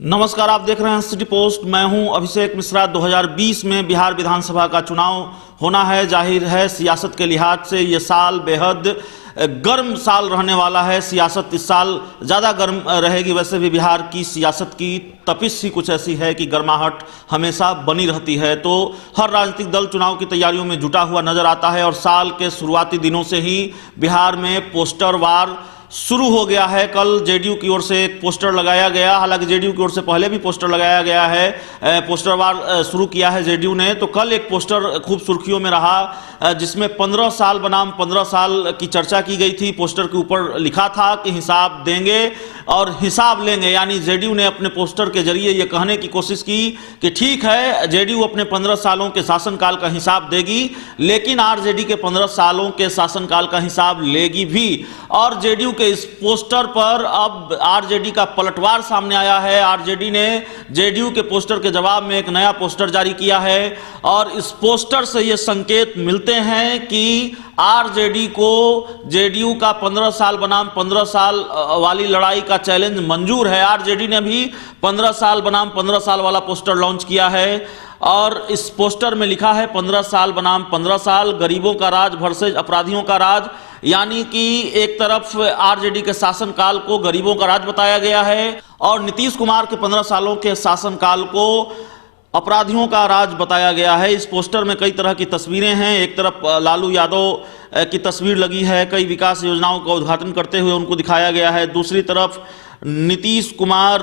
नमस्कार, आप देख रहे हैं सिटी पोस्ट। मैं हूं अभिषेक मिश्रा। 2020 में बिहार विधानसभा का चुनाव होना है। जाहिर है सियासत के लिहाज से ये साल बेहद गर्म साल रहने वाला है। सियासत इस साल ज़्यादा गर्म रहेगी। वैसे भी बिहार की सियासत की तपिश ही कुछ ऐसी है कि गर्माहट हमेशा बनी रहती है। तो हर राजनीतिक दल चुनाव की तैयारियों में जुटा हुआ नजर आता है और साल के शुरुआती दिनों से ही बिहार में पोस्टर वार शुरू हो गया है। कल जेडीयू की ओर से एक पोस्टर लगाया गया, हालांकि जेडीयू की ओर से पहले भी पोस्टर लगाया गया है। पोस्टर वार शुरू किया है जेडीयू ने। तो कल एक पोस्टर खूब सुर्खियों में रहा जिसमें 15 साल बनाम 15 साल की चर्चा की गई थी। पोस्टर के ऊपर लिखा था कि हिसाब देंगे और हिसाब लेंगे। यानी जेडीयू ने अपने पोस्टर के जरिए यह कहने की कोशिश की कि ठीक है, जेडीयू अपने 15 सालों के शासनकाल का हिसाब देगी, लेकिन आरजेडी के 15 सालों के शासनकाल का हिसाब लेगी भी। और जेडीयू के इस पोस्टर पर अब आरजेडी का पलटवार सामने आया है। आरजेडी ने जेडीयू के पोस्टर के जवाब में एक नया पोस्टर जारी किया है और इस पोस्टर से ये संकेत मिलते हैं कि आरजेडी को जेडीयू का 15 साल बनाम 15 साल वाली लड़ाई का चैलेंज मंजूर है। आरजेडी ने भी 15 साल बनाम 15 साल वाला पोस्टर लॉन्च किया है और इस पोस्टर में लिखा है 15 साल बनाम 15 साल, गरीबों का राज वर्सेज अपराधियों का राज। यानी कि एक तरफ आरजेडी के शासनकाल को गरीबों का राज बताया गया है और नीतीश कुमार के 15 सालों के शासनकाल को अपराधियों का राज बताया गया है। इस पोस्टर में कई तरह की तस्वीरें हैं। एक तरफ लालू यादव की तस्वीर लगी है, कई विकास योजनाओं का उद्घाटन करते हुए उनको दिखाया गया है। दूसरी तरफ नीतीश कुमार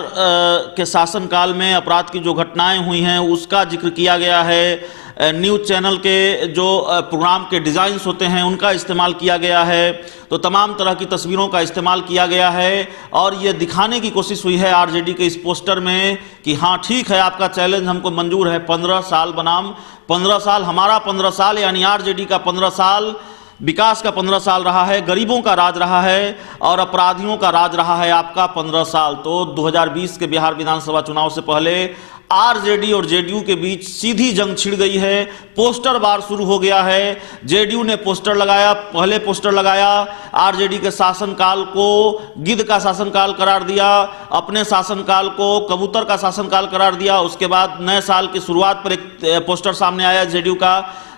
के शासनकाल में अपराध की जो घटनाएं हुई हैं उसका जिक्र किया गया है। न्यूज़ चैनल के जो प्रोग्राम के डिज़ाइंस होते हैं उनका इस्तेमाल किया गया है। तो तमाम तरह की तस्वीरों का इस्तेमाल किया गया है और ये दिखाने की कोशिश हुई है आरजेडी के इस पोस्टर में कि हाँ ठीक है, आपका चैलेंज हमको मंजूर है। 15 साल बनाम 15 साल, हमारा 15 साल यानी आरजेडी का 15 साल विकास का 15 साल रहा है, गरीबों का राज रहा है और अपराधियों का राज रहा है आपका 15 साल। तो 2020 के बिहार विधानसभा चुनाव से पहले आरजेडी और जेडीयू के बीच सीधी जंग छिड़ गई है। पोस्टर वार शुरू हो गया है। जेडीयू ने पोस्टर लगाया, पहले पोस्टर लगाया, आरजेडी के शासनकाल को गिद्ध का शासनकाल करार दिया, अपने शासनकाल को कबूतर का शासनकाल करार दिया। उसके बाद नए साल की शुरुआत पर एक पोस्टर सामने आया जेडीयू का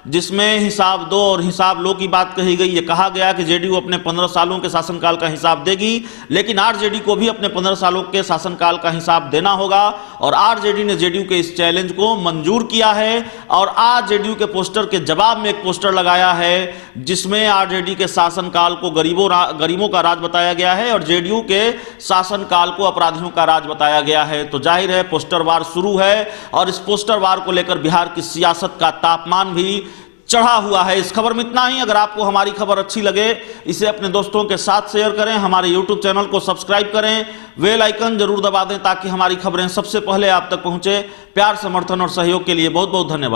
जिसमें हिसाब दो और हिसाब लो की बात कही गई। ये कहा गया कि जेडीयू अपने 15 सालों के शासनकाल का हिसाब देगी, लेकिन आरजेडी को भी अपने 15 सालों के शासनकाल का हिसाब देना होगा। और आरजेडी ने जेडीयू के इस चैलेंज को मंजूर किया है और आज जेडीयू के पोस्टर के जवाब में एक पोस्टर लगाया है जिसमें आरजेडी के शासनकाल को गरीबों का राज बताया गया है और जेडीयू के शासनकाल को अपराधियों का राज बताया गया है। तो जाहिर है पोस्टर वार शुरू है और इस पोस्टर वार को लेकर बिहार की सियासत का तापमान भी चढ़ा हुआ है। इस खबर में इतना ही। अगर आपको हमारी खबर अच्छी लगे इसे अपने दोस्तों के साथ शेयर करें, हमारे YouTube चैनल को सब्सक्राइब करें, बेल आइकन जरूर दबा दें ताकि हमारी खबरें सबसे पहले आप तक पहुंचे। प्यार, समर्थन और सहयोग के लिए बहुत बहुत धन्यवाद।